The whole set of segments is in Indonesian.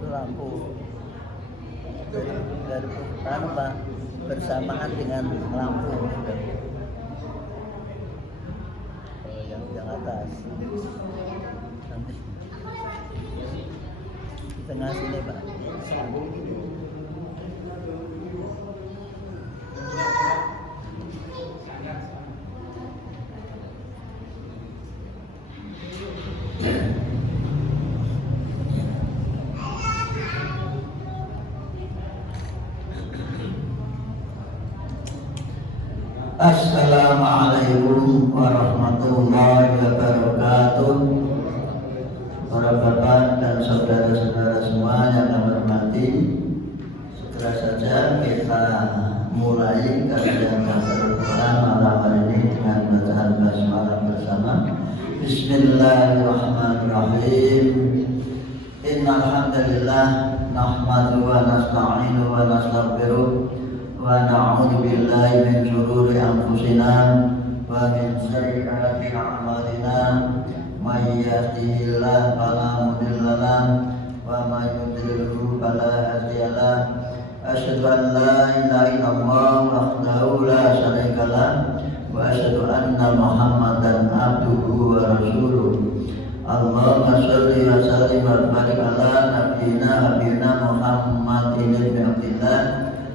itu lampu dari Pak, bersamaan dengan lampu gitu. Yang atas nanti di tengah sini Pak. Assalamualaikum warahmatullahi wabarakatuh. Para bapak dan saudara-saudara semua yang kami hormati, segera saja kita mulai kajian Al Quran malam hari ini dengan bacaan basmalah bersama. Bismillahirrahmanirrahim. Innal hamdalillah nahmaduhu wa nasta'inuhu wa nastaghfiruh wa na'udzu billahi min shururi anfusina wa min sayyiati a'malina may yahdihillahu fala mudilla lahu wa may yudlilhu fala hadiya lahu asyhadu an la ilaha illallah wahdahu la syarika lahu wa asyhadu anna muhammadan abduhu wa rasuluh. Allahumma sholli wa sallim wa barik ala nabiyyina Muhammadin ibn Abdillah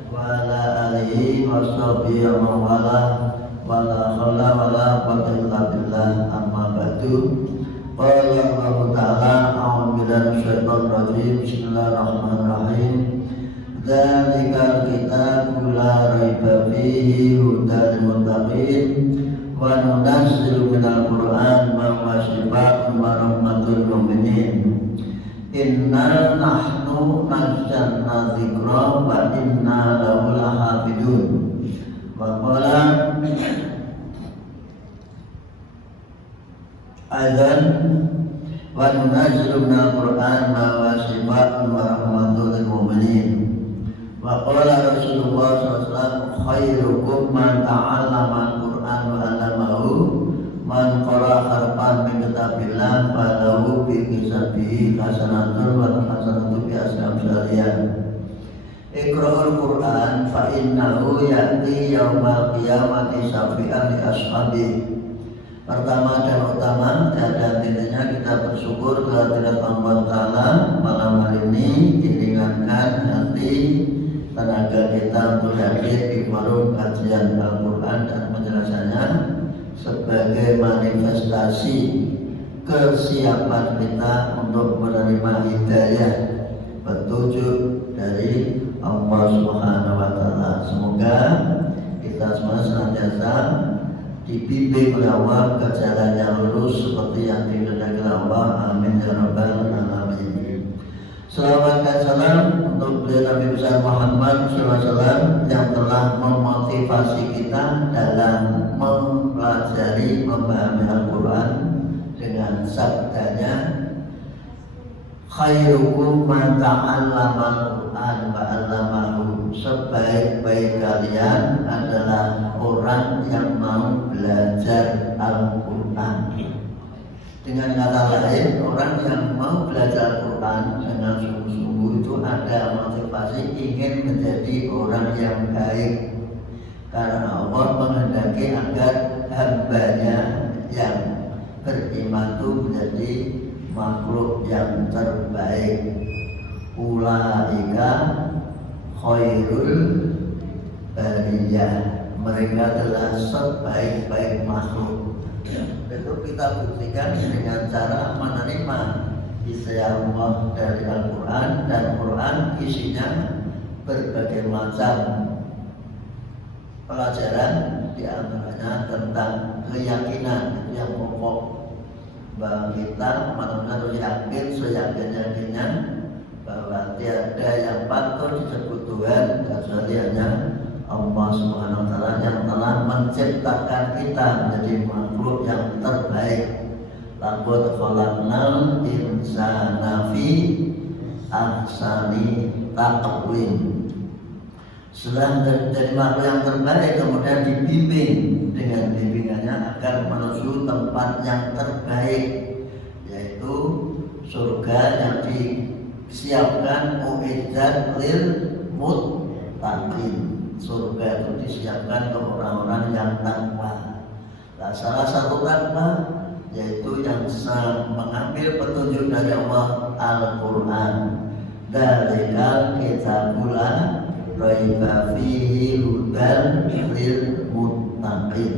wa ala alihi wa sahbihi wa wala wa la haula wa la quwwata illa billah, amma ba'du. Qala Allah ta'ala a'udzu billahi minasyaitonir rajim. Bismillahirrahmanirrahim. Dzalikal kitabu la raiba fihi hudan lil muttaqin wa nunazzilu minal Qur'an ma huwa shifaa'un wa rahmatul mu'minin. Inna nahnu nazzalna dzikra wa inna lahu lahafidun. Wa qala aidan wa nunazzilu minal Qur'an ma huwa shifaa'un wa rahmatul mu'minin. Wa qala Rasulullah sallallahu alaihi wasallam khairukum man ta'allama al-Qur'an wa 'allamahu man qara harfan min kitabillah falahu bi hisabihi hasanatun wa hasanatun bi asri amsalih. Iqra'ul Qur'an fa innahu ya'ti yaumal qiyamati syafi'an li ashabi. Pertama dan utama dan intinya kita bersyukur kehadirat Allah Ta'ala malam hari ini diringankan hati tenaga kita untuk hadir di forum kajian Al-Quran dan penjelasannya sebagai manifestasi kesiapan kita untuk menerima hidayah petunjuk dari Allah Subhanahu wa Ta'ala. Semoga kita semua senantiasa dibimbing oleh Allah ke jalan yang lurus seperti yang dikehendaki Allah. Amin ya rabbal alamin. Salawat dan salam untuk beliau Nabi besar Muhammad SAW yang telah memotivasi kita dalam mempelajari, memahami Al-Quran dengan sabdanya, khairukum man ta'allama al-Quran wa 'allamahu. Sebaik-baik kalian adalah orang yang mau belajar Al-Quran. Dengan kata lain, orang yang mau belajar Al-Quran dengan sungguh-sungguh itu ada motivasi ingin menjadi orang yang baik. Karena Allah menghendaki agar hambanya yang beriman itu menjadi makhluk yang terbaik. Ulaika khairul bariyah. Mereka adalah sebaik-baik makhluk. Itu kita buktikan dengan cara menerima isi Allah dari Al-Quran, dan Quran isinya berbagai macam pelajaran, diantaranya tentang keyakinan yang pokok bahwa kita manusia harus yakin seyakin-yakinnya bahwa tiada yang patut disebut Tuhan kecuali hanya Allah Subhanahu wa Ta'ala yang telah menciptakan kita menjadi makhluk yang terbaik. Laqad khalaqnal insana fi ahsani taqwim. Setelah menjadi makhluk yang terbaik, kemudian dibimbing dengan bimbingannya agar menuju tempat yang terbaik, yaitu surga yang disiapkan uiddat lil muttaqin. Surga itu disiapkan untuk orang-orang yang takwa. Nah, salah satu takwa yaitu yang mengambil petunjuk dari Allah Al-Quran. Dzalikal kitabul la raiba fihi hudan lil muttaqin.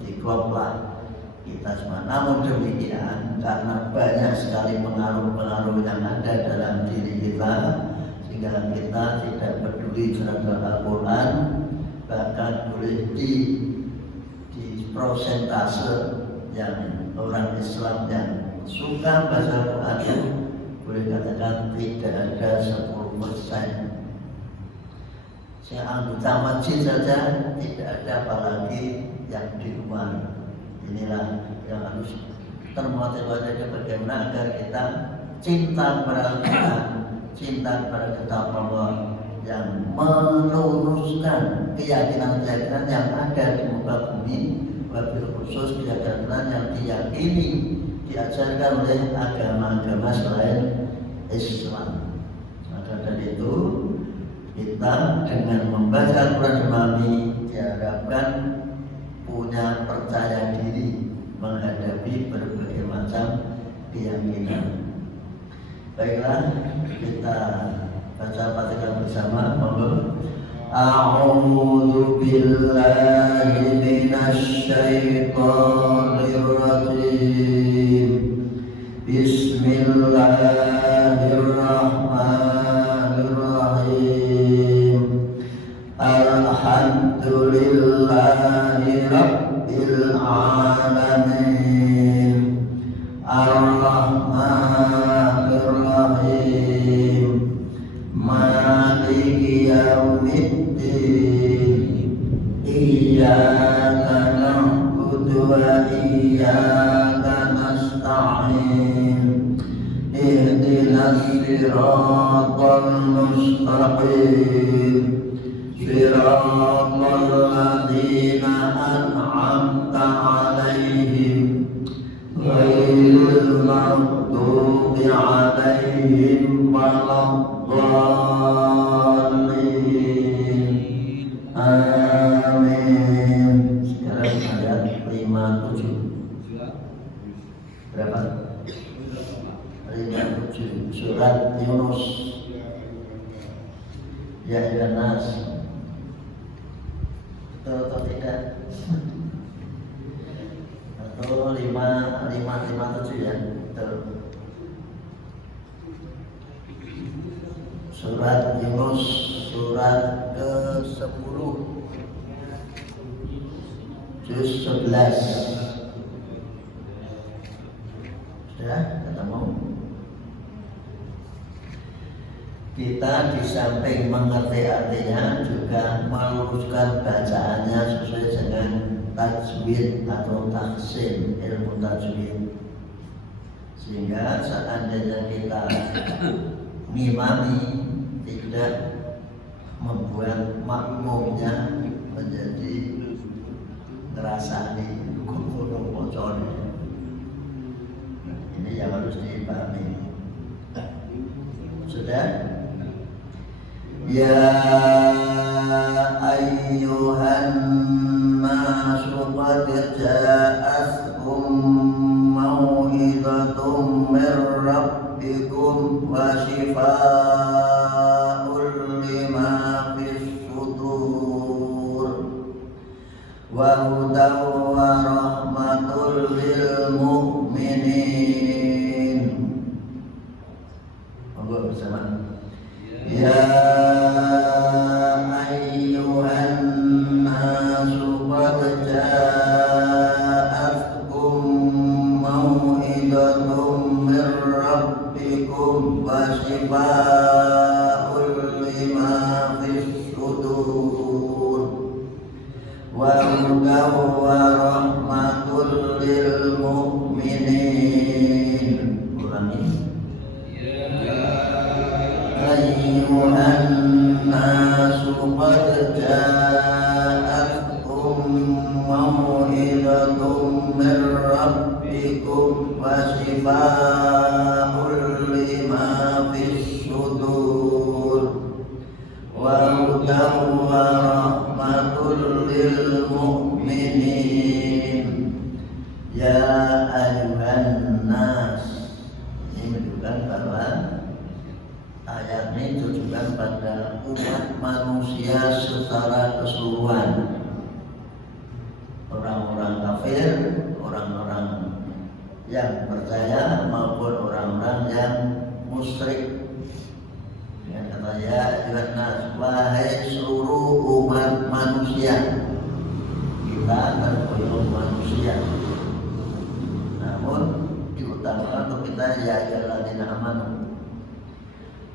Jadi kloplah kita semua. Namun demikian, karena banyak sekali pengaruh-pengaruh yang ada dalam diri kita, sehingga kita tidak peduli terhadap Al-Quran, bahkan boleh di prosentase yang orang Islam yang suka baca Quran boleh katakan tidak ada 10%. Yang anggota masjid saja tidak ada, apalagi yang di luar. Inilah yang harus termotivasi bagaimana agar kita cinta kepada Al-Quran, cinta kepada kitab Allah yang meluruskan keyakinan-keyakinan yang ada di muka bumi, wabil khusus keyakinan yang diyakini diajarkan oleh agama-agama selain Islam. Maka dari itu kita dengan membaca Al-Quran memahami diharapkan punya percaya diri menghadapi berbagai macam keyakinan. Baiklah, kita baca Fatihah bersama. Monggo. A'udzu billahi minasy syaithanir rajim. Bismillahirrahmanirrahim. Alhamdulillahi rabbil alamin. Ar-Rahmanir Rahim. Maliki yaumiddin. Iyyaka na'budu wa iyyaka nasta'in. Ihdinas siratal mustaqim. Siratal ladzina an'amta 'alaihim ghairil maghdubi 'alaihim waladdallin. Amin. Sekarang ayat 57. Berapa? 57. Surat Yunus. Ya ayyuhan nas. Betul atau tidak? Atau 557 ya? Betul. Surat Yunus, surat ke-10, juz 11. Sudah ketemu? Kita di samping mengerti artinya juga meluruskan bacaannya sesuai dengan tajwid atau tahsin, ilmu tajwid, sehingga seandainya kita ngimami tidak membuat makmumnya menjadi ngerasani kumpul-kumpul. Ini yang harus dipahami. Sudah? Ya ayyuhan nasu qad ja'atkum mau'izatun mir rabbikum wa shifaa'un lima fis sudur wa hudan wa rahmatul lil mu'minin. Monggo bersama. Ya ayyuhan nasu qad ja'atkum mau'izatun mir rabbikum wa shifaa'un lima fis sudur wa hudan wa rahmatul lil mu'minin. Ulangi. Ayyuhan nasu qad ja'atkum mau'izatun mir rabbikum wa shifaa'un lima fis sudur wa hudan wa rahmatul lil mu'minin. Ya ayuhan nas. Ini menunjukkan bahwa ayat ini ditujukan pada umat manusia secara keseluruhan, orang-orang kafir, orang-orang yang percaya maupun orang-orang yang musyrik. Dengan kata ya ayuhan nas, wahai seluruh umat manusia. Kita tergolong manusia, namun diutamakan untuk kita ya ayyuhalladzina amanu.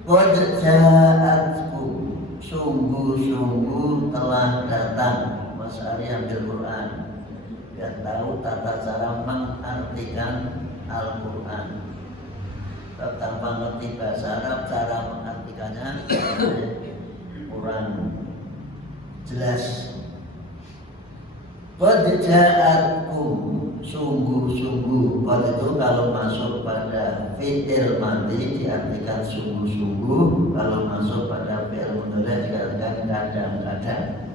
Qad ja'atkum, sungguh-sungguh telah datang. Mas Ari ambil Quran, biar tahu tata cara mengartikan Al-Quran. Tanpa mengerti bahasa Arab, cara mengartikannya kurang jelas. Qad ja'atkum, sungguh-sungguh. Qad itu kalau masuk pada fi'il madi diartikan sungguh-sungguh, kalau masuk pada fi'il mudhari diartikan kadang-kadang.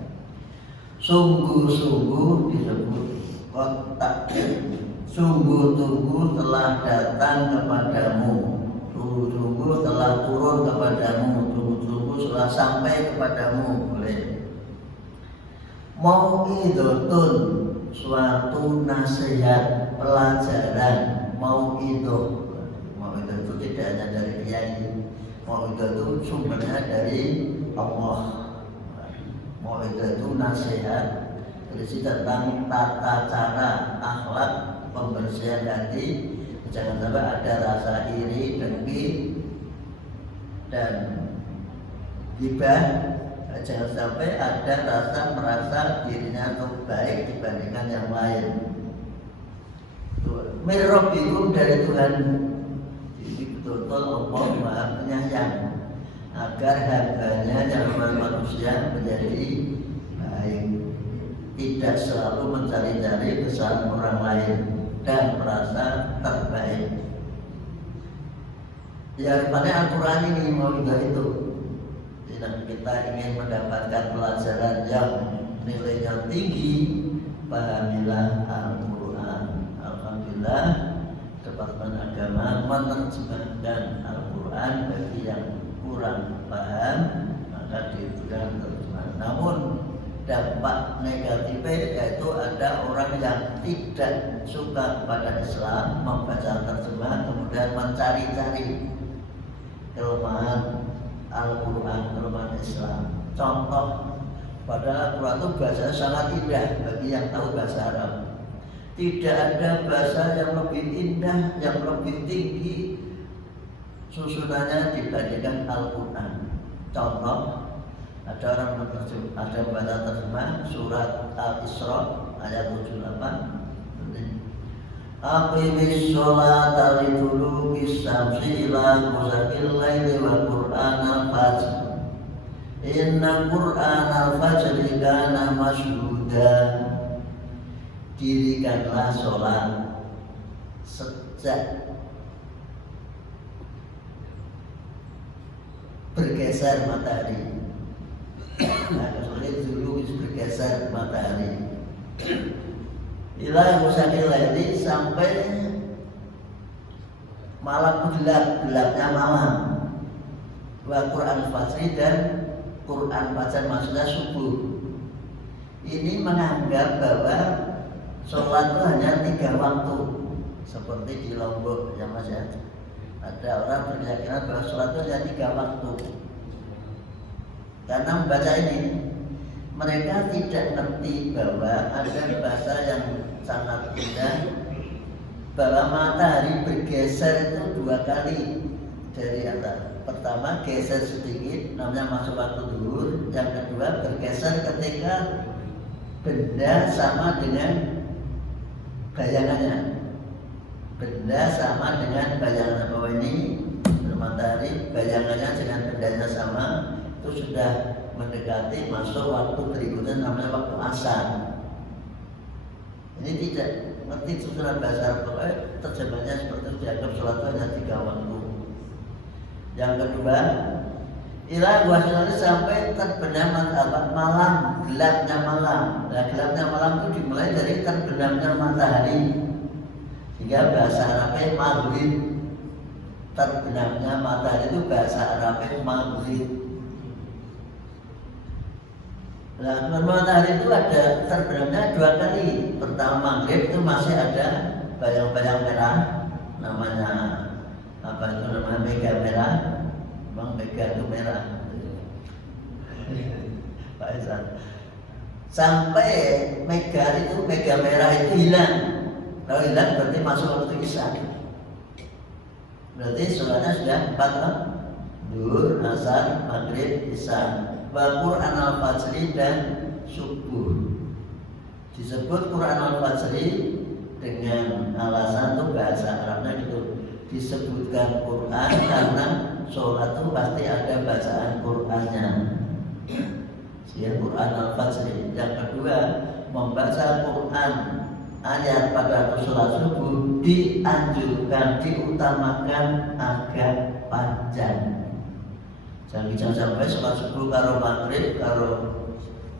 Sungguh-sungguh disebut kotak. Sungguh-sungguh telah datang kepadamu, sungguh-sungguh telah turun kepadamu, sungguh-sungguh telah sampai kepadamu. Boleh. Mau'idhatun, suatu nasihat, pelajaran. Mau'idhah itu tidak hanya dari kiai. Mau'idhah itu sumbernya dari Allah. Mau'idhah itu nasihat, berisi tentang tata cara, akhlak, pembersihan hati. Jangan sampai ada rasa iri, dengki, dan ghibah. Jangan sampai ada rasa merasa dirinya itu baik dibandingkan yang lain. Min rabbikum, dari Tuhan. Jadi betul-betul Allah Maha Penyayang agar hambanya yang manusia menjadi baik, tidak selalu mencari-cari kesalahan orang lain dan merasa terbaik. Ya rupanya Al-Quran ini mau juga itu. Jika kita ingin mendapatkan pelajaran yang nilainya tinggi, pahamilah Al-Quran. Alhamdulillah, Departemen Agama menerjemahkan Al-Quran bagi yang kurang paham, maka diberikan terjemahan. Namun dampak negatifnya yaitu ada orang yang tidak suka kepada Islam, membaca terjemahan, kemudian mencari-cari kelemahan Al-Quran, kelemahan Islam. Contoh, padahal Al-Quran itu bahasanya sangat indah bagi yang tahu bahasa Arab. Tidak ada bahasa yang lebih indah, yang lebih tinggi susunannya dibandingkan Al-Quran. Contoh, ada orang ada baca terjemah surat Al-Isra ayat 78. Aqimis sholata liduluki syamsi ila ghasaqil laili wa qur'anal fajr. Inna qur'anal fajri kana mashhuda. Dirikanlah sholat sejak bergeser matahari. Nah, kemudian dulu bergeser matahari. Ila ghasaqil laili, sampai malam gelapnya malam. Wa Quran Fajri, dan Quran Fajar maksudnya subuh. Ini menganggap bahwa sholat itu hanya 3 waktu, seperti di Lombok yang masih ada orang berkeyakinan bahwa sholat itu hanya 3 waktu. Karena membaca ini, mereka tidak ngerti bahwa ada bahasa yang sangat indah, bahwa matahari bergeser itu 2 kali dari atas. Pertama geser sedikit, namanya masuk waktu zuhur. Yang kedua bergeser ketika benda sama dengan bayangannya. Benda sama dengan bayangan bahwa ini matahari, bayangannya dengan bendanya sama, itu sudah mendekati masuk waktu berikutnya, namanya waktu asar. Ini tidak ngerti susunan bahasa Arab, terjemahnya seperti itu, dianggap sholat itu hanya 3 waktu. Yang kedua, ila wasnani sampai terbenam malam, gelapnya malam. Nah, gelapnya malam itu dimulai dari terbenamnya matahari. Sehingga bahasa Arabnya maghrib. Terbenamnya matahari itu bahasa Arabnya maghrib. Nah, matahari itu ada terbenamnya 2 kali. Pertama maghrib itu masih ada bayang-bayang merah, namanya apa itu namanya mega merah. Bang mega itu merah. Pak Isan. Sampai mega merah itu hilang. Kalau hilang berarti masuk waktu isya. Berarti sholatnya sudah 4 kan? Duhur, asar, maghrib, isya. Quran al-Fajri dan subuh. Disebut Quran al-Fajri dengan alasan itu bahasa Arabnya gitu. Disebutkan Quran karena sholat itu pasti ada bacaan Qurannya. Sehingga Quran al-Fajri. Yang kedua, membaca Quran ayat pada sholat subuh dianjurkan, diutamakan agak panjang. Jangan sampai sholat subuh karo maghrib karo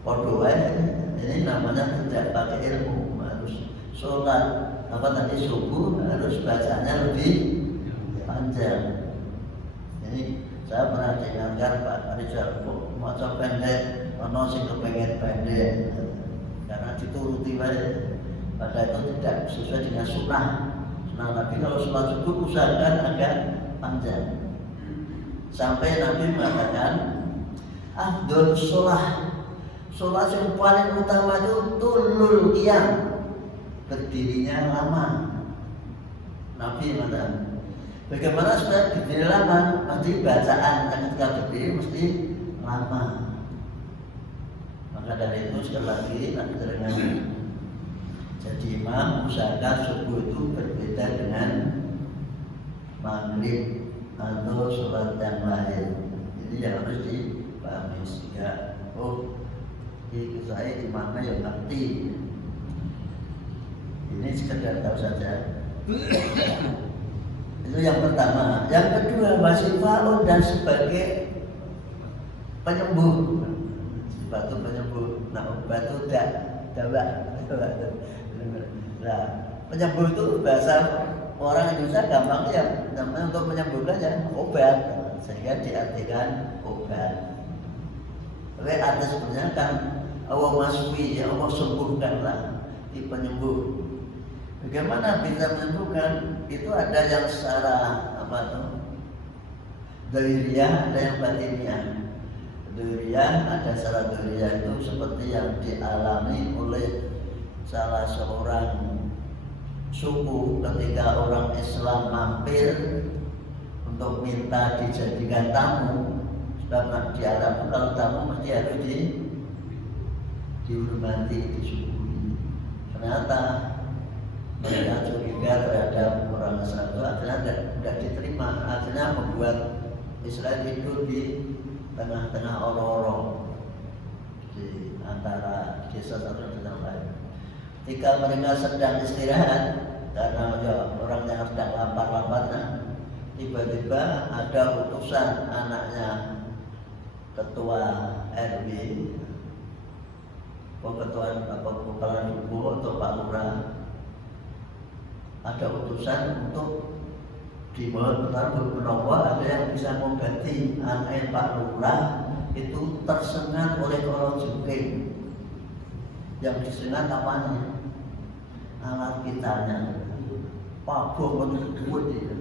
podo ini namanya tidak pakai ilmu. Harus sholat subuh harus bacanya lebih panjang. Ini saya pernah dengarkan Pak Rizal maca pendek, ono sing kepengen pendek karena dituruti wae. Padahal itu tidak sesuai dengan sunnah. Nabi kalau sholat subuh usahakan agak panjang. Sampai Nabi mengatakan afdhal sholat yang paling utama itu tulul qiyam, berdirinya lama. Nabi mengatakan bagaimana supaya berdiri lama? Mesti bacaan ketika berdiri mesti lama. Maka dari itu sekali lagi Nabi terangkan, jadi imam usahakan subuh itu berbeda dengan maghrib atau sholat yang lain. Jadi yang harus dipahami sehingga ini saya imamnya yang ngerti. Ini sekedar tahu saja. Itu yang pertama. Yang kedua, wasifaun dan sebagai penyembuh. Batu penyembuh. Nah, batu dawa. Nah, penyembuh itu bahasa orang Indonesia gampang ya, namanya untuk menyembuhkan ya obat, sehingga diartikan obat. Tapi arti sebenarnya kan Allah masfi, ya Allah sembuhkanlah, di penyembuh. Bagaimana bisa menyembuhkan? Itu ada yang secara dhahiriyah, ada yang batiniyah. Dhahiriyah ada secara dhahiriyah itu seperti yang dialami oleh salah seorang suku ketika orang Islam mampir untuk minta dijadikan tamu. Sebab di Arab kalau tamu mesti harus dihormati, disyukuri. Ternyata mereka curiga terhadap orang Islam itu akhirnya tidak diterima. Akhirnya membuat Islam hidup di tengah-tengah orang-orang di antara desa satu dengan lain. Ketika mereka sedang istirahat karena orang yang sedang lapar-laparnya, tiba-tiba ada utusan anaknya ketua RW, ketua kepala suku atau Pak Lurah, ada utusan untuk di Purwokerto ada yang bisa mengganti anak Pak Lurah itu tersengat oleh kolor jengking. Yang disengat apanya? Alat kitanya. Pabuh menurut dia.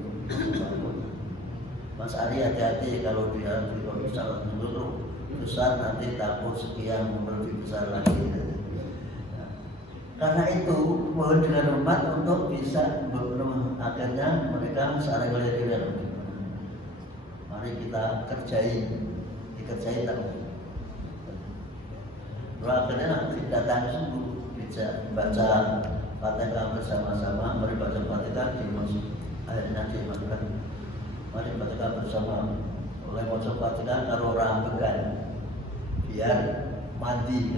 Mas Ari hati-hati kalau dia bisa dulu besar nanti takut sekian lebih besar lagi. Nah, karena itu mohon dengan umat untuk bisa akhirnya mereka secara reguler. Mari kita dikerjain tak? Akhirnya datang sungguh bisa baca Fatihah bersama-sama. Mari baca Fatihah di masjid. Akhirnya dimakan. Mari Fatihah bersama. Oleh baca Fatihah karo rambekan biar mandi.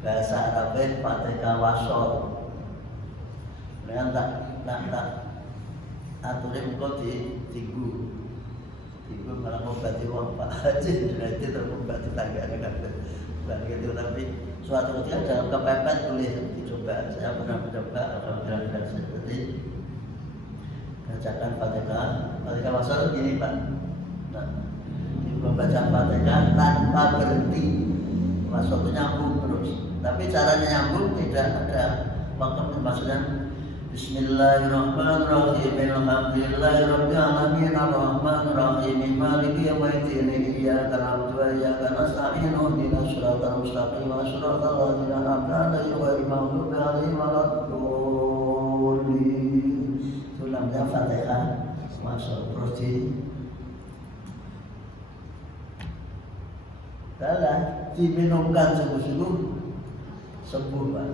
Bahasa Arabnya Fatihah wasol. Dengan tak aturin kok tinggu Pak Haji berarti terbuka tetangganya kan bukan gitu, tapi suatu ketika dalam kepepet boleh dicoba. Saya pernah mencoba, alhamdulillah berhasil. Jadi bacakan Fatihah masal gini Pak. Nah, membaca Fatihah tanpa berhenti, maksudnya nyambung terus. Tapi caranya nyambung tidak ada waktu, maksudnya Bismillahirrahmanirrahim. Alhamdulillahirabbil alamin arrahmanir rahim maliki yaumiddin iyyaka na'budu wa iyyaka nasta'in ihdinas siratal mustaqim siratal ladzina an'amta 'alaihim ghairil maghdubi 'alaihim waladdallin. Itu namanya Fatihah masuk terus diminumkan sungguh-sungguh sembuh Pak,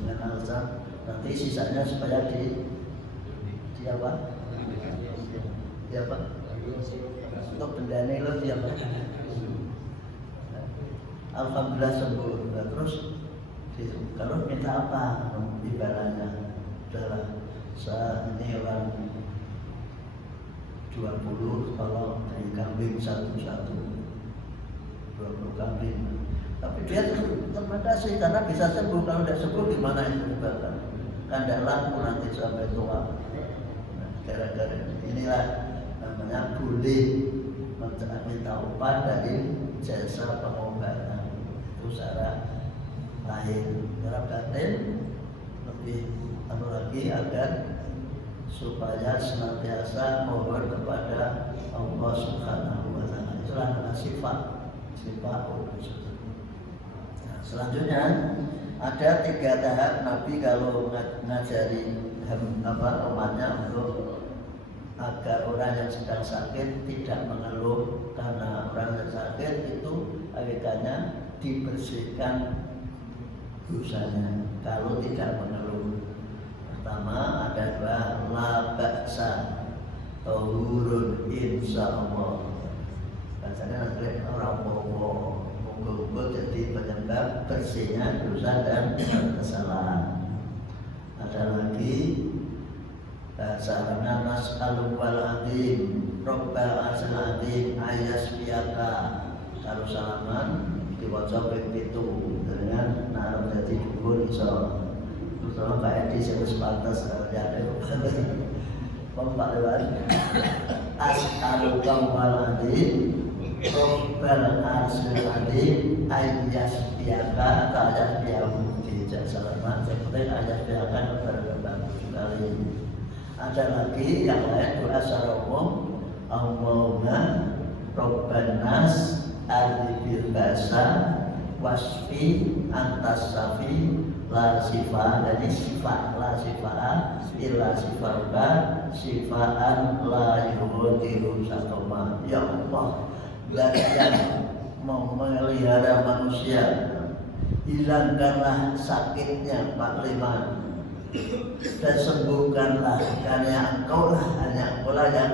dengan alasan nanti sisanya supaya di apa? Di apa? Untuk bendane lo di apa? Alhamdulillah sembuh. Nah, terus kalau minta apa ibaratnya? Udahlah, saat ini orang 20 kalau dari kambing satu-satu 20 kambing. Tapi dia terima kasih karena bisa sembuh. Kalau tidak sembuh gimana itu ibaratnya? Kan tidak laku nanti sampai tua. Nah, gara-gara inilah namanya boleh minta upah dari jasa pengobatan. Itu secara lahir. Secara batin lebih lagi agar supaya senantiasa mohon kepada Allah Subhanahu wa Ta'ala. Itulah nama sifat selanjutnya ada 3 tahap Nabi kalau ngajari umatnya untuk agar orang yang sedang sakit tidak mengeluh, karena orang yang sakit itu akhirnya dibersihkan dosanya kalau tidak mengeluh. Pertama ada 2, la ba'sa tahurun insyaallah. Bahasanya nanti orang bohong monggo jadi penyebab bersihnya dosa dan kesalahan. Ada lagi sarana nas'alu wal azim rabbal arsyil azim ayasbiyaka. Kalau salaman diwaca ping 7 dengan narap dadi dhuwur iso. Terus Pak Edi sing wis pantes ya Pak Dewan as'alu wal azim Rabbal arsyil azim ayasbiyaka atau ayasbiyahu tidak salaman. Seperti ayasbiyakan bagus sekali. Ada lagi yang lain doa secara umum, Allahumma Rabban nas adhibil ba'sa wasfi antas safi la sifaa. Jadi sifat la sifaa illa sifaruka sifaan la yughadiru sakoma. Ya Allah, dan yang memelihara manusia, hilangkanlah sakitnya Pak Liman dan sembuhkanlah, karena Engkaulah, hanya Engkaulah yang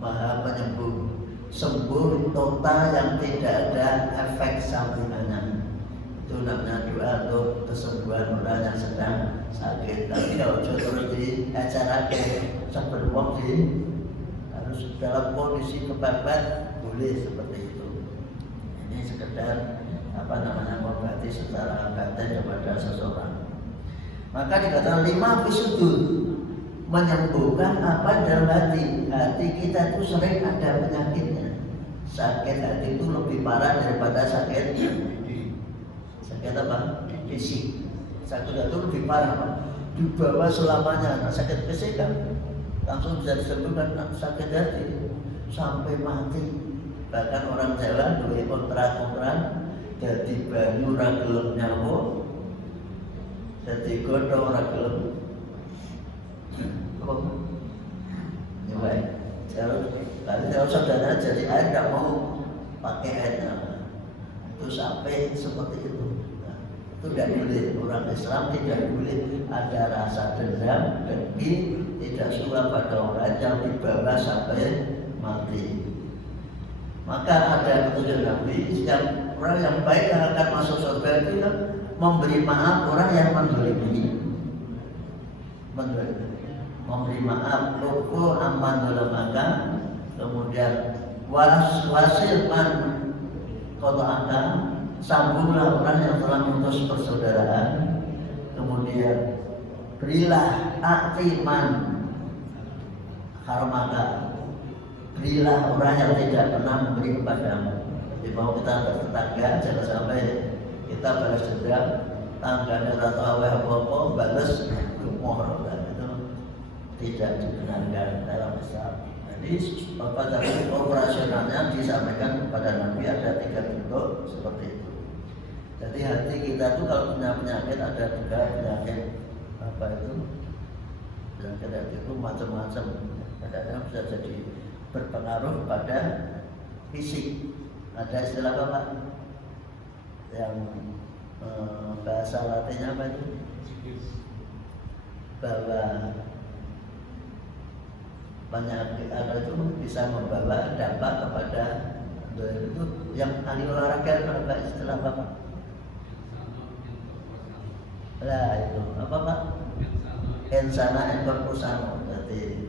Maha Penyembuh. Sembuh total yang tidak ada efek sampingannya. Itu namanya doa untuk kesembuhan orang yang sedang sakit. Tapi kalau terus diacarakan sebelum harus dalam kondisi kepepet, boleh seperti itu. Ini sekedar mengobati secara batin kepada seseorang. Maka dikatakan 5 fisudul, menyembuhkan apa dalam hati. Hati kita itu sering ada penyakitnya. Sakit hati itu lebih parah daripada sakit apa? Fisik. Sakit hati itu lebih parah Pak. Dibawa selamanya. Nah, sakit fisik kan langsung bisa disembuhkan. Sakit hati sampai mati. Bahkan orang Jawa duwe kontrak jadi banyu ra gelem nyamuk, jadi godhong ra gelem kalau saudara jadi air tidak mau pakai airnya, itu sampai seperti itu. Nah, itu tidak boleh. Orang Islam tidak boleh ada rasa dendam, dengki, tidak suka pada orang yang dibawa sampai mati. Maka ada petunjuk Nabi, yang orang yang baik yang akan masuk surga itu yang memberi maaf orang yang menzalimi. Memberi maaf, ruku aman dalam makan, kemudian wasilman qata'aka, sambunglah orang yang telah memutus persaudaraan. Kemudian berilah atiman harmaka, berilah orang yang tidak pernah memberi kepadamu. Jadi mau kita bertetangga, jangan sampai kita balas dendam, tangganya atau apa-apa balas mohon, itu tidak dibenarkan dalam Islam. Jadi operasionalnya disampaikan kepada Nabi ada 3 bentuk seperti itu. Jadi hati kita tuh kalau punya penyakit, ada juga penyakit apa itu, penyakit hati itu macam-macam. Kadang-kadang bisa jadi berpengaruh pada fisik. Ada istilah apa Pak? Yang bahasa Latinnya apa itu? Bahwa penyakit apa itu bisa membawa dampak kepada itu yang ahli olahraga, apa istilah apa Pak? Lah itu apa Pak? Insana incorporusano. Jadi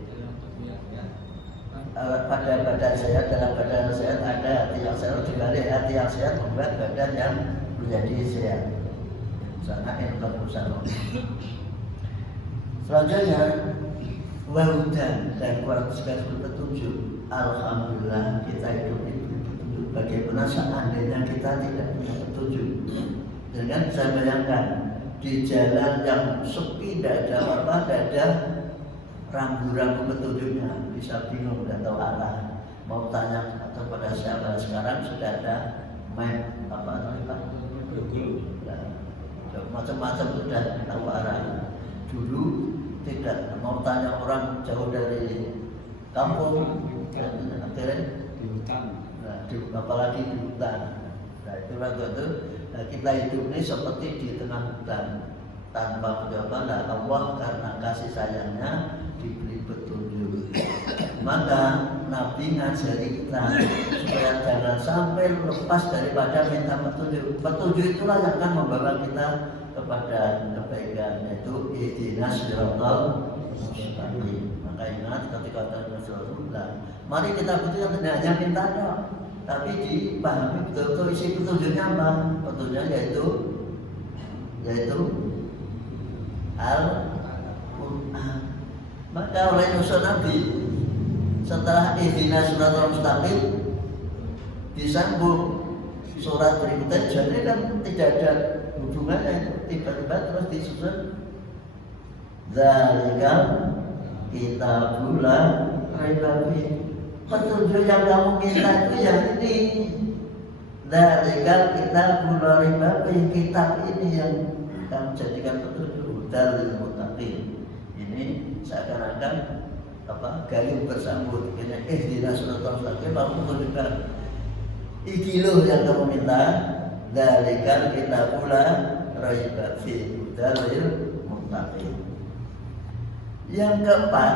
pada badan sehat, dalam badan sehat ada hati yang sehat, dibalik hati yang sehat membuat badan yang menjadi sehat. Insana incorporusano. Selanjutnya wahudan dan kualitas petunjuk. Alhamdulillah kita hidup ini petunjuk. Bagaimana seandainya kita tidak punya petunjuk? Dengan saya bayangkan di jalan yang sepi, tidak ada apa-apa, tidak ada rambu-rambu petunjuknya, bisa bingung dan tahu arah. Mau tanya atau pada siapa, sekarang sudah ada map apa namanya Pak? Macam-macam sudah tahu arah. Dulu tidak, mau tanya orang jauh dari kampung, akhirnya di hutan. Nah, apalagi di hutan. Nah itu waktu itu kita hidup ini seperti di tengah hutan tanpa pedoman. Nah, Allah karena kasih sayangnya diberi petunjuk. Maka Nabi ngajari kita supaya jangan sampai lepas daripada minta petunjuk. Petunjuk itulah yang akan membawa kita kepada kebaikan, yaitu ihdinas siratal mustaqim. Maka ingat ketika Rasulullah, mari kita butuhkan tidak hanya minta doa, tapi dipahami betul-betul isi petunjuknya apa? Petunjuknya yaitu Al-Quran. Maka oleh Rasul Nabi setelah ihdinas siratal mustaqim disambung surat berikutnya, jadi kan tidak ada hubungannya, tiba-tiba terus disusun zalikal kitabul la raiba fihi. Petunjuk yang kamu minta itu yang ini. Zalikal kitabul la raiba fihi, kitab ini yang kamu jadikan petunjuk dalil muttaqin. Ini seakan-akan apa gayung bersambut. Ini ihdinas siratal mustaqim, kamu tunjukkan iki loh yang kamu minta. Zalikal kitabul la raiba fihi dalil muttaqin. Yang keempat,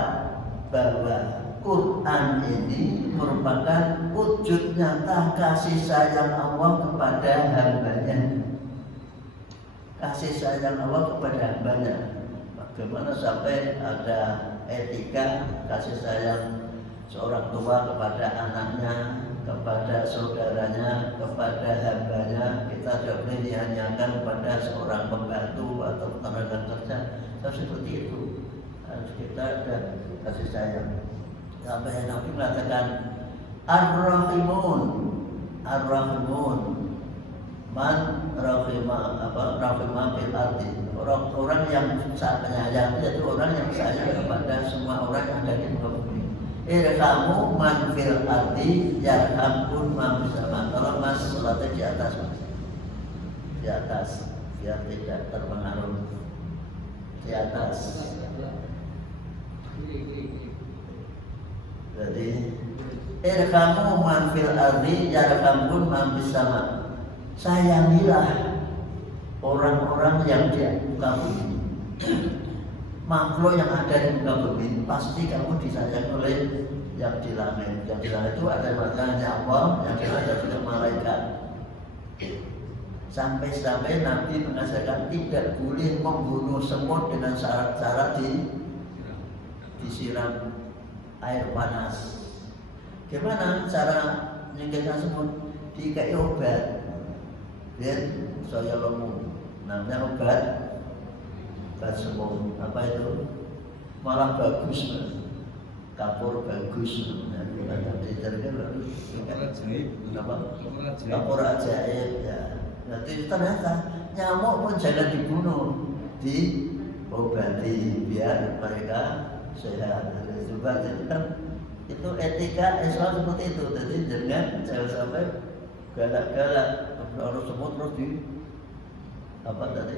bahwa Quran ini merupakan wujud nyata kasih sayang Allah kepada hambanya. Kasih sayang Allah kepada hambanya. Bagaimana sampai ada etika kasih sayang seorang tua kepada anaknya, kepada saudaranya, kepada hambanya. Kita tidak boleh dihanyakan kepada seorang pembantu atau tenaga kerja. Seperti itu. Harus kita ada kasih sayang. Sampai Nabi mengatakan Ar-Rahimun, Ar-Rahimun, man rahimah fil ardi. Orang yang sangat penyayang itu orang yang sayang kepada semua orang yang ada di muka bumi. Irhamu man fil ardi yarhamkum man fis sama. Kalau mas salatnya di atas, mas, di atas, biar tidak terpengaruh di atas. Jadi irhamu man fil ardi yarhamkum man fis sama. Sayangilah orang-orang yang di muka bumi. Makhluk yang ada di muka bumi pasti kamu disayang oleh yang di langit. Yang di langit itu ada maknanya Allah, yang di langit juga malaikat. Sampai-sampai Nabi mengajarkan tidak boleh membunuh semut dengan syarat-syarat disiram air panas. Gimana cara menyingkirkan semut? Dikai obat. Lihat saya lemu, namanya obat semut. Apa itu? Malah bagus, kapur bagus. Kapur ajaib ya. Nanti ternyata nyamuk pun jangan dibunuh, diobati biar mereka sehat. Coba itu etika Islam seperti itu. Jadi jangan sampai galak-galak orang semut terus di apa tadi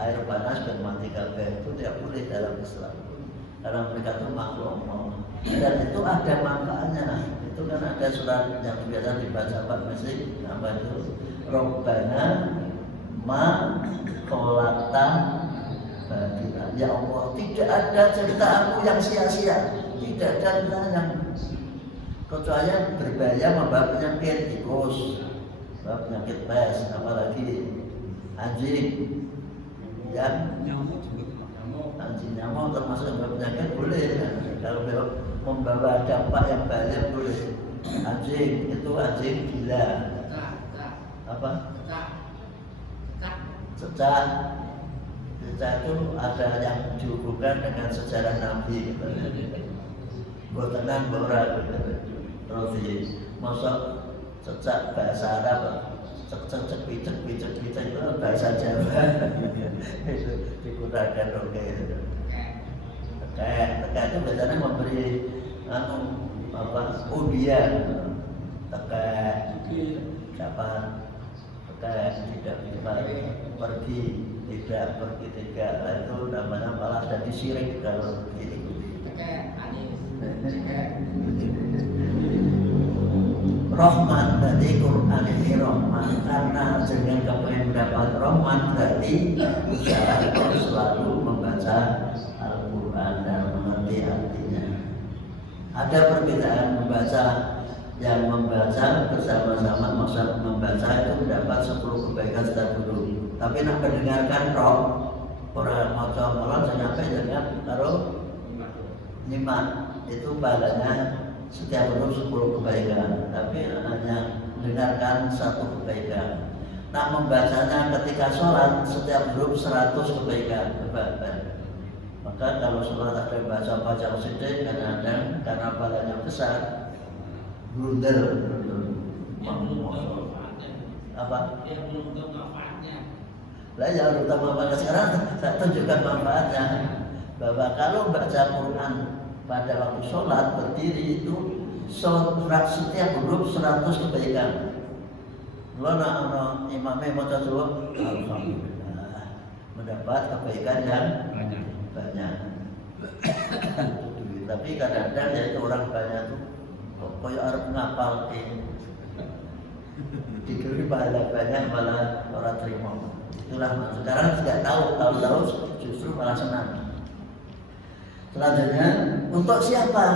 air panas dan mati kabeh, itu tidak boleh dalam Islam karena mereka itu makhluk dan itu ada manfaatnya. Itu kan ada surat yang biasa dibaca Pak Mesri, apa itu Rabbana ma kholaqta batila. Ya Allah, tidak ada cerita aku yang sia-sia, tidak ada cerita yang kecuali berbahaya, membawa penyakit tikus, membawa penyakit pes, apalagi anjing yang anjing nyamuk termasuk membawa penyakit boleh kan? Kalau membawa dampak yang bahaya boleh. Anjing itu anjing gila. Apa? Cecak. Cecak itu ada yang dihubungkan dengan sejarah Nabi. Botenan borak. Terus masuk cecak bahasa Arab. Cek itu bahasa Jawa. Itu digunakan oke. Teka itu biasanya memberi undian. Teka siapa? Teka tidak bisa pergi, tidak pergi tiga. Itu namanya malah jadi syirik kalau diikuti. Rahmat dari Quran ini rahmat karena dengan kepengen mendapat rahmat berarti kita harus selalu membaca Al-Quran dan mengerti artinya. Ada perbedaan yang membaca bersama-sama, maksud membaca itu mendapat 10 kebaikan setiap guru. Tapi nak mendengarkan roh orang maca malam sampai dengan taruh nyimak itu pahalanya setiap huruf 10 kebaikan, tapi hanya mendengarkan 1 kebaikan. Nah, membacanya ketika sholat setiap huruf 100 kebaikan. Maka kalau sholat ada baca sedikit, kadang-kadang karena pahalanya besar, blunder. Apa? Yang belum tahu manfaatnya. Lah ya belum tahu manfaatnya. Sekarang saya tunjukkan manfaatnya. Bahwa kalau baca Quran pada waktu sholat berdiri itu setiap huruf 100 kebaikan. Kalau nak imamnya baca doa, alhamdulillah mendapat kebaikan yang banyak. Tapi kadang-kadang ya itu orang banyak tuh koyo arep ngapal dikira pahala banyak malah orang terima. Itulah sekarang tidak tahu justru malah senang. Selanjutnya untuk siapa?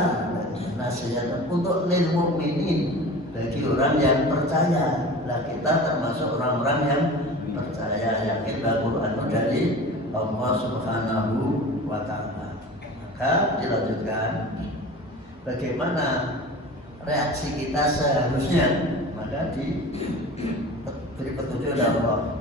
Nasihat untuk lil mukminin, bagi orang yang percaya. Lah kita termasuk orang-orang yang percaya, yakin bahwa Al-Quran dari Allah Subhanahu wa Ta'ala. Maka dilanjutkan bagaimana reaksi kita seharusnya, maka diberi petunjuk oleh Allah.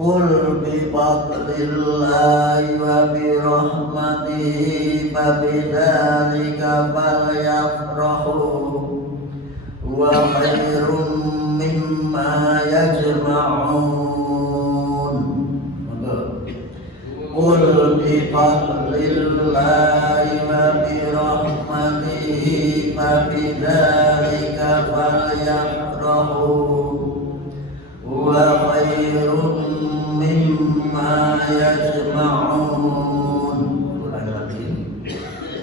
Qul bi fadlillahi wa bi rahmatihi fa bidzalika falyafrahu wa khairum mimma yajma'un. Qul bi fadlillahi wa bi rahmatihi fa bidzalika falyafrahu wa khairum mimma yajma'un.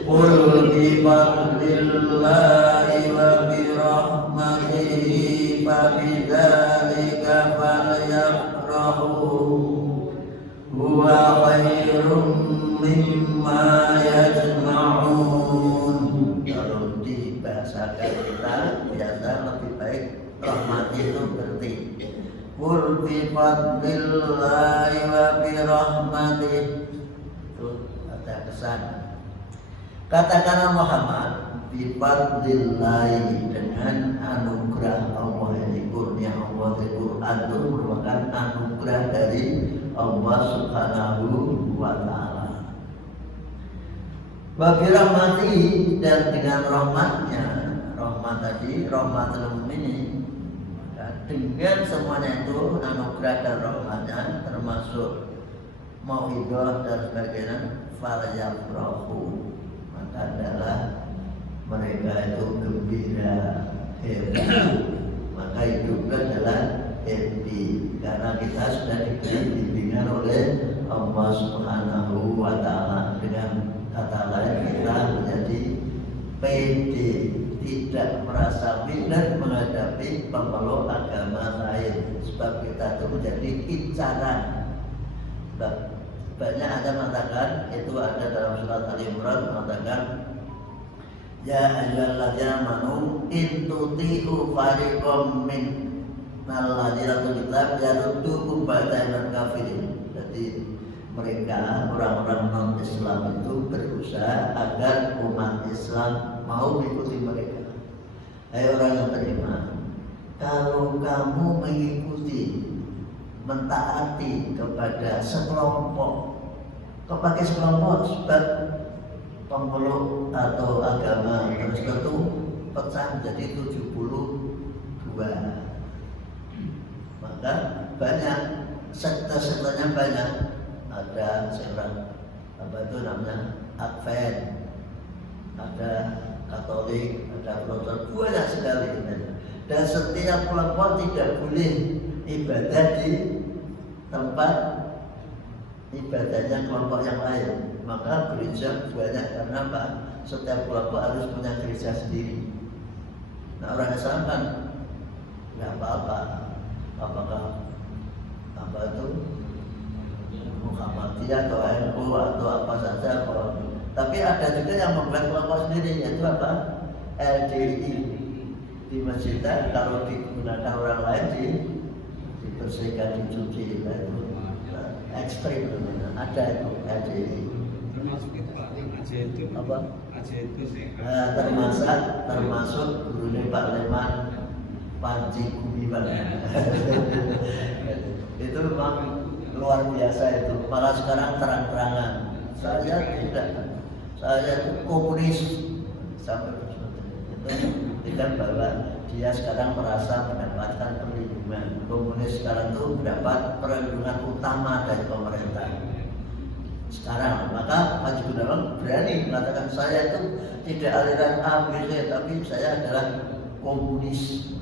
Qul bi fadlillahi wa bi rahmatihi fa bidzalika falyafrahu huwa khairum mimma yajma'un. Kalau dibahasakan kita biasa lebih baik rahmat itu berarti Qul bi fadlillahi wa bi rahmatih. Itu ada kesan. Katakanlah Muhammad, bifadlillahi, dengan anugerah Allah, ini kurnia Allah di Quran itu merupakan anugerah dari Allah Subhanahu wa Ta'ala. Wa bi rahmatihi, dan dengan rahmatnya, rahmat tadi rahmatul mukminin, dengan semuanya itu anugerah dan rahmatnya termasuk mauidhah dan sebagainya, falyafrahu, maka adalah mereka itu gembira, happy, maka hidupnya adalah happy karena kita sudah diberi bimbingan oleh Allah Subhanahu wa Ta'ala. Dengan kata lain, kita menjadi pede, tidak merasa minder menghadapi pemeluk agama lain, sebab kita itu menjadi incaran. Banyak ada mengatakan, itu ada dalam surat Al-Imran mengatakan, ya ayyuhalladzina amanu in tuti'u fariqam minal ladzina utul kitab yaruddukum ba'da iman kafirin. Jadi mereka orang-orang non-Islam itu berusaha agar umat Islam mau mengikuti mereka. Hai orang yang beriman, kalau kamu mengikuti, mentaati kepada sekelompok, kau pakai sekelompok sebab pemeluk atau agama tertentu pecah menjadi 72, maka banyak sekte-sektenya banyak. Ada sekarang apa itu namanya Advent, ada Katolik, ada Protestan, banyak sekali. Dan setiap kelompok tidak boleh ibadah di tempat ibadahnya kelompok yang lain. Maka gereja banyak, karena apa? Setiap kelompok harus punya gereja sendiri. Nah, orang Islam kan nggak apa-apa, apakah apa itu Muhammadiyah atau NU atau apa saja, tapi ada juga yang membuat kelompok sendiri, yaitu apa? LDI di masjidnya, kalau digunakan orang lain dibersihkan, dicuci, itu ekstrim, ada itu LDI. Termasuk itu Pak, yang Aceh itu apa? Aceh itu sih. Termasuk gurunya Pak Leman Panji Gumiwang. Itu memang luar biasa itu. Malah sekarang terang-terangan, saya itu komunis sampai itu tidak, bahwa dia sekarang merasa mendapatkan perlindungan. Komunis sekarang itu mendapat perlindungan utama dari pemerintah sekarang. Maka Panji Gumiwang berani mengatakan, saya itu tidak aliran A, B, C, tapi saya adalah komunis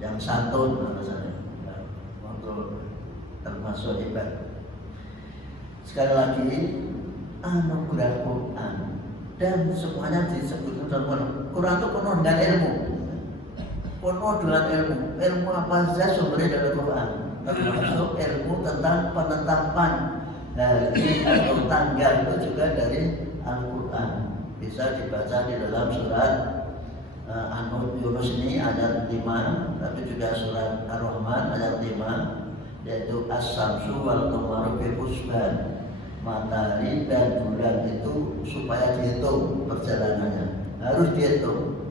yang santun, misalnya, untuk termasuk hebat. Sekali lagi, anugerah Quran, dan semuanya disebut dalam Quran itu penuh dengan ilmu, ilmu apa saja sumbernya dari Quran, termasuk ilmu tentang penetapan hari atau tanggal, itu juga dari Al-Quran. Bisa dibaca di dalam surat An-Yunus ini ayat 5, tapi juga surat Ar-Rahman ayat 5, yaitu as-samsu wal qamaru bi husban, matahari dan bulan itu supaya dihitung perjalanannya, harus dihitung.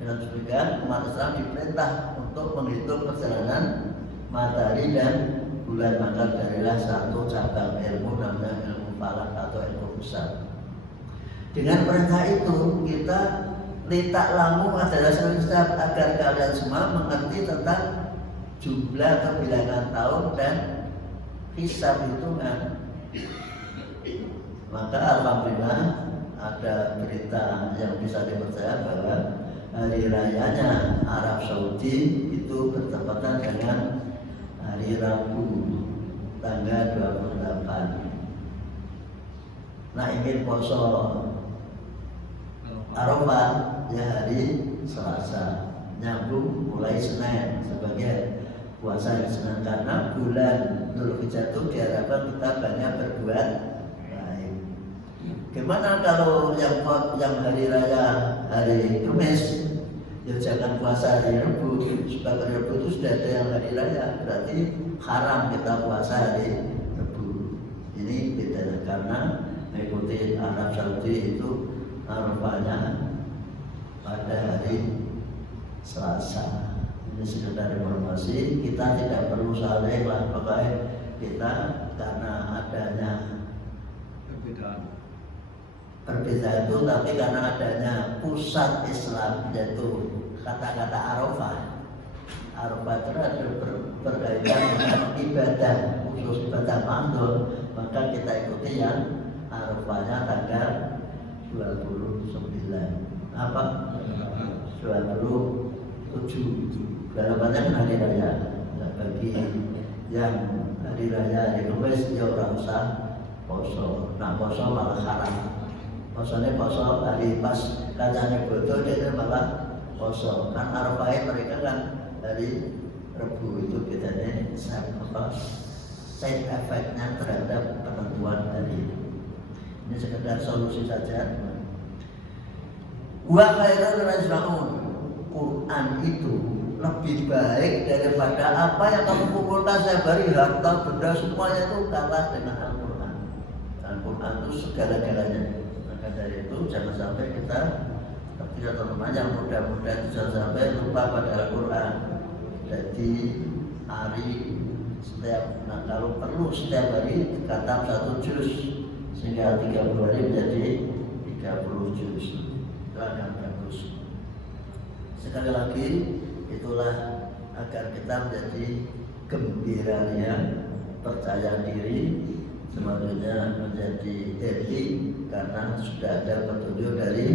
Dengan demikian umat Islam diperintah untuk menghitung perjalanan matahari dan bulan. Maka darilah satu cabang ilmu namanya ilmu falak atau ilmu pusat. Dengan perintah itu kita letak lamu adalah sebab agar kalian semua mengerti tentang jumlah kebilangan tahun dan hisab hitungan. Maka alhamdulillah ada berita yang bisa dipercaya bahwa hari rayanya Arab Saudi itu bertepatan dengan hari Rabu tanggal 28. Nah, ingin poso Arafah ya hari Selasa, nyambung mulai Senin sebagai puasa di Senin, karena bulan Dzulhijjah itu diharapkan kita banyak berbuat baik. Gimana kalau yang hari raya hari Kamis, ya jangan puasa hari Rabu, sebab hari Rabu itu sudah ada yang hari raya, berarti haram kita puasa hari Rabu. Ini beda, karena mengikuti Arab Saudi itu Arafahnya pada hari Selasa. Ini sekedar informasi, kita tidak perlu saling lah, pokoknya kita karena adanya perbedaan itu, tapi karena adanya pusat Islam yaitu kata-kata Arafah. Arafah itu ada berkaitan dengan ibadah, khusus ibadah mandul, maka kita ikuti yang Arafahnya tanggal 29 apa? 27. Galapannya kan hari raya. Nah, bagi yang hari raya di Kamis ya orang usah poso. Nah, poso malah haram. Posone poso hari pas kancane bodo dia malah poso. Kan Arafah mereka kan dari Rebu itu bedanya side effect-nya terhadap penentuan dari ini sekedar solusi saja. Wa khairul rajmaun, Quran itu lebih baik daripada apa yang kamu kumpulkan setiap hari, harta benda semuanya itu kalah dengan Al-Quran. Al-Quran itu segala-galanya. Maka dari itu jangan sampai kita ketika teman-teman yang muda-muda itu jangan sampai lupa pada Al-Quran. Jadi hari setiap, nah kalau perlu setiap hari khatam 1 juz sehingga 30 hari menjadi 30 juz. Itu akan bagus. Sekali lagi itulah agar kita menjadi gembiranya, percaya diri, semuanya menjadi happy karena sudah ada petunjuk dari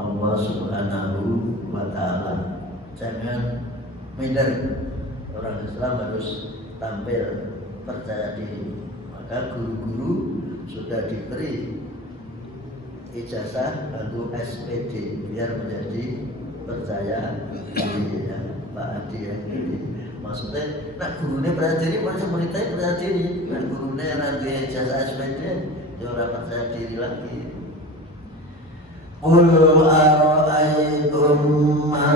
Allah Subhanahu wa Ta'ala. Jangan minder, orang Islam harus tampil percaya diri. Maka guru-guru sudah diberi ijazah lalu SPD biar menjadi percaya diri ya, Pak Adi ya. Maksudnya, nak gurunya percaya diri, macam muridnya percaya diri. Nah gurunya yang nanti ijazah SPD, dia orang percaya diri lagi. Qul ara'aytum ma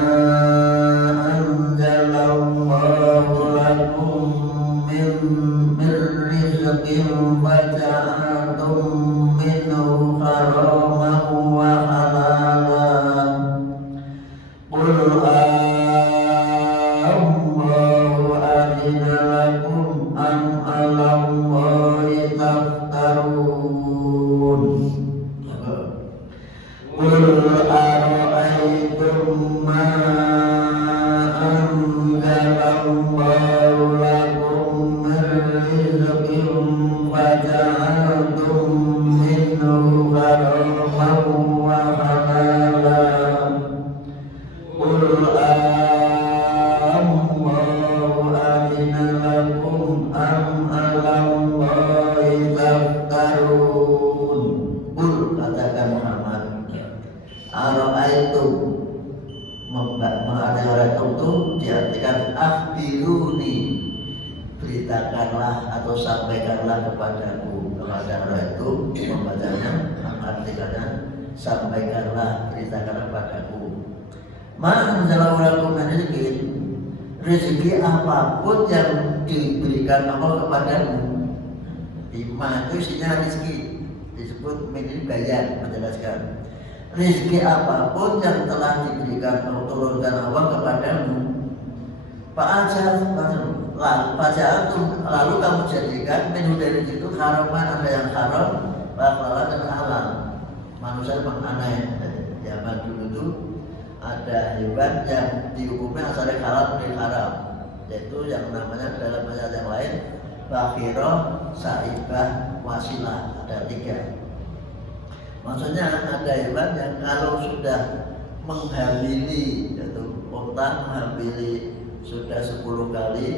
anzalallahu lakum min rizqin faja'altum minhu haraman wa halalan. Qul Allahu adina lakum am 'alallahi taftarun. Qul ara'aytum ma anzalallahu lakum min rizqin faja'altum minhu haraman wa halalan. Qul Allahu adina lakum am 'alallahi taftarun. Qul, katakan Muhammad, ara'aytum, mengara'aytum itu diartikan akhbiruni, beritakanlah atau sampaikanlah kepadaku. Kepada ara'aytum membacanya, artikannya sampaikanlah, beritakanlah kepadaku. Ma anzalallahu lakum min rizqin, rezeki apapun yang diberikan Allah kepadamu. Ima itu isinya rezeki, disebut min bayan, menjelaskan rezeki apapun yang telah diberikan atau turunkan Allah kepadamu. Lalu kamu jadikan menu dari situ haraman, ada yang haram, halal dan halal. Manusia memang aneh. Zaman dulu itu ada hewan yang dihukumnya asalnya halal menjadi haram, yaitu yang namanya dalam ayat yang lain bakhirah, saibah, wasilah, ada 3. Maksudnya ada hewan yang kalau sudah menghamili, yaitu unta menghamili sudah 10 kali,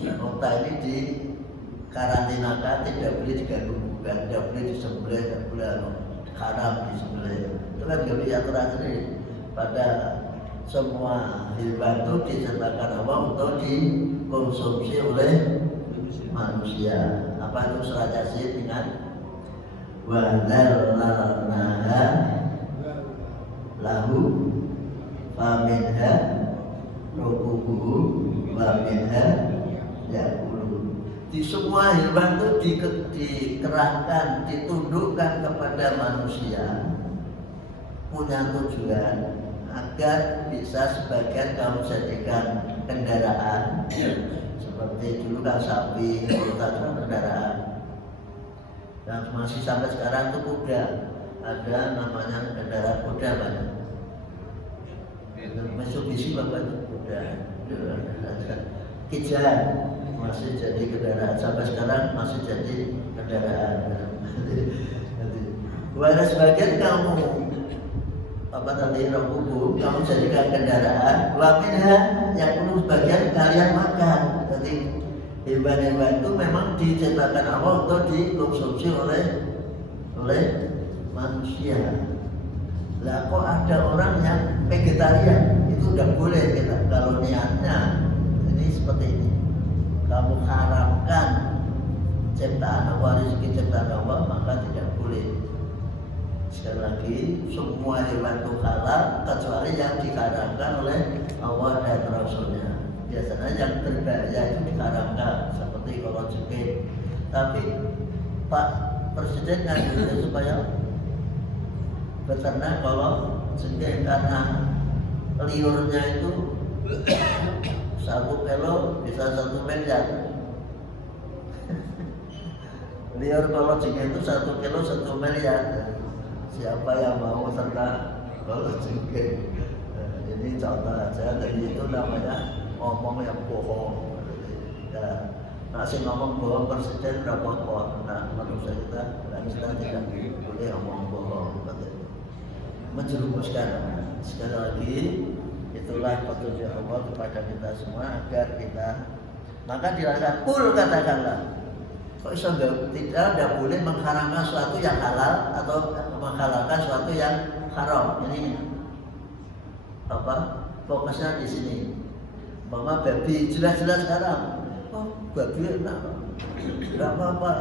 unta ini dikarantinakan, tidak boleh diganggu gugat, tidak boleh disembelih, tidak boleh haram disembelih. Itu kan gak bisa terakhir. Pada semua hewan itu diciptakan Allah untuk dikonsumsi oleh manusia. Apa itu surat Yasin dengan wa dzallalnaha lahu faminha rukubuhu wa minha ya'kulun Di semua hewan itu dikerahkan, ditundukkan kepada manusia, punya tujuan agar bisa sebagian kamu jadikan kendaraan. Seperti dulu kan sapi, unta itu kendaraan. Dan masih sampai sekarang itu kuda, ada namanya kendaraan kuda banyak. Mitsubishi bapak itu kuda, Kijan masih jadi kendaraan, sampai sekarang masih jadi kendaraan. Walau sebagian kamu apa tadi kubur kamu jadikan kendaraan, waminha yang perlu sebagian kalian makan. Jadi hewan-hewan itu memang diciptakan Allah untuk dikonsumsi oleh manusia. Lah kok ada orang yang vegetarian, itu udah boleh kita kalau niatnya ini seperti ini. Kamu haramkan ciptaan Allah, rezeki ciptaan Allah, maka tidak boleh. Sekali lagi, semua hewan itu halal kecuali yang diharamkan oleh Allah dan Rasulnya. Biasanya yang berbahaya itu diharamkan, seperti kalau jengking. Tapi Pak Presiden nganjurkan supaya beternak kalau jengking karena liurnya itu 1 kilo bisa 1 miliar. Liur kalau jengking itu 1 kilo 1 miliar. Siapa yang mau ternak kalau jengking? Ini contoh aja. Jadi itu namanya ngomong yang bohong. Ya, masih ngomong bohong Presiden berapa? Nah, manusia kita tidak boleh ngomong bohong. Menjerumuskan. Sekali lagi, itulah petunjuk Allah kepada kita semua agar kita, maka dilarang kul, katakanlah. Kok bisa tidak boleh mengharamkan sesuatu yang halal atau menghalalkan sesuatu yang haram. Ini apa? Fokusnya di sini. Mama babi jelas-jelas haram. Oh, babi enak. Tidak apa-apa.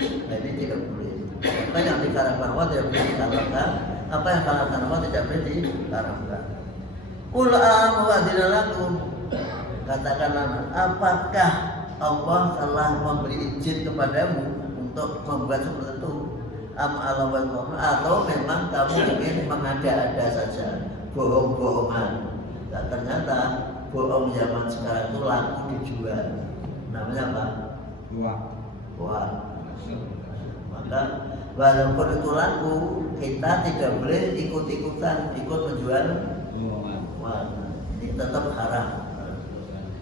Nah, ini tidak boleh. Apa yang diharamkan Allah tidak boleh diharamkan. Apa yang diharamkan Allah tidak boleh diharamkan. Qul a'udzu lakum. Katakanlah, apakah Allah telah memberi izin kepadamu untuk membuat seperti itu? Atau memang kamu ingin mengada-ada saja, bohong-bohongan? Dan ternyata bohong zaman sekarang itu laku dijual. Namanya apa? Uang. Maka walaupun itu laku, kita tidak boleh ikut-ikutan ikut menjual uang. Ini tetap haram.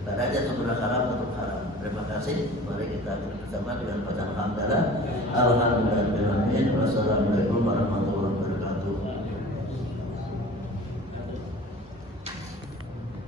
Karena sebenarnya haram tetap haram. Terima kasih. Mari kita bersama dengan bacaan hamdalah. Alhamdulillah. Wassalamualaikum warahmatullahi wabarakatuh.